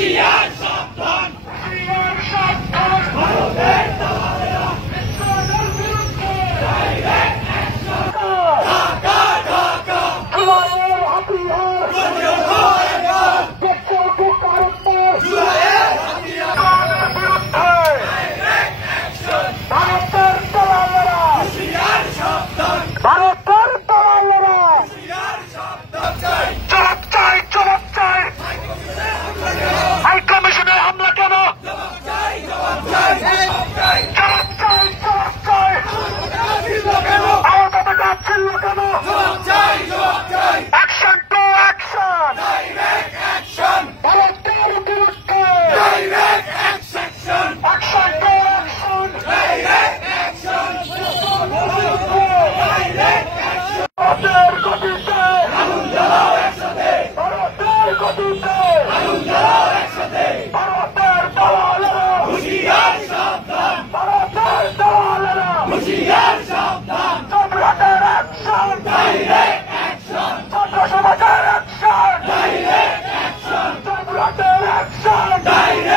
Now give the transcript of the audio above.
হুঁশিয়ার সাবধান, হুঁশিয়ার সাবধান, ভারতের দালালেরা ইসরায়েলের বিরুদ্ধে ডাইরেক্ট অ্যাকশন। ঢাকা ঢাকা জুলাইয়ের হাতিয়ার গর্জে ওঠো এবার, গর্জে উঠুক ভারতের জুলাইয়ের হাতিয়ার বিরুদ্ধে ডাইরেক্ট অ্যাকশন। ভারতের দালালেরা হুঁশিয়ার সাবধান, ভারতের দালালেরা হুঁশিয়ার সাবধান। জবাব চাই, জবাব চাই, হাই কমিশনে হামলা কেন? জবাব চাই, জবাব চাই, জবাব চাই, জবাব চাই, জবাব চাই, আওয়ামী লীগ ছিল কেন? জবাব চাই, জবাব চাই, action to action, direct action, ভারতের বিরুদ্ধে direct action, action to action, direct action, direct action. ভারতের গতিতে আগুন জ্বালাও একসাথে, ভারতের গতিতে আগুন জ্বালাও একসাথে, ভারতের দালালেরা হুঁশিয়ার সাবধান, ভারতের দালালেরা হুঁশিয়ার সাবধান। সম্রাটের অ্যাকশন, ডাইরেক্ট অ্যাকশন, ছাত্র সমাজের অ্যাকশন, ডাইরেক্ট অ্যাকশন, সম্রাটের অ্যাকশন, ডাইরেক্ট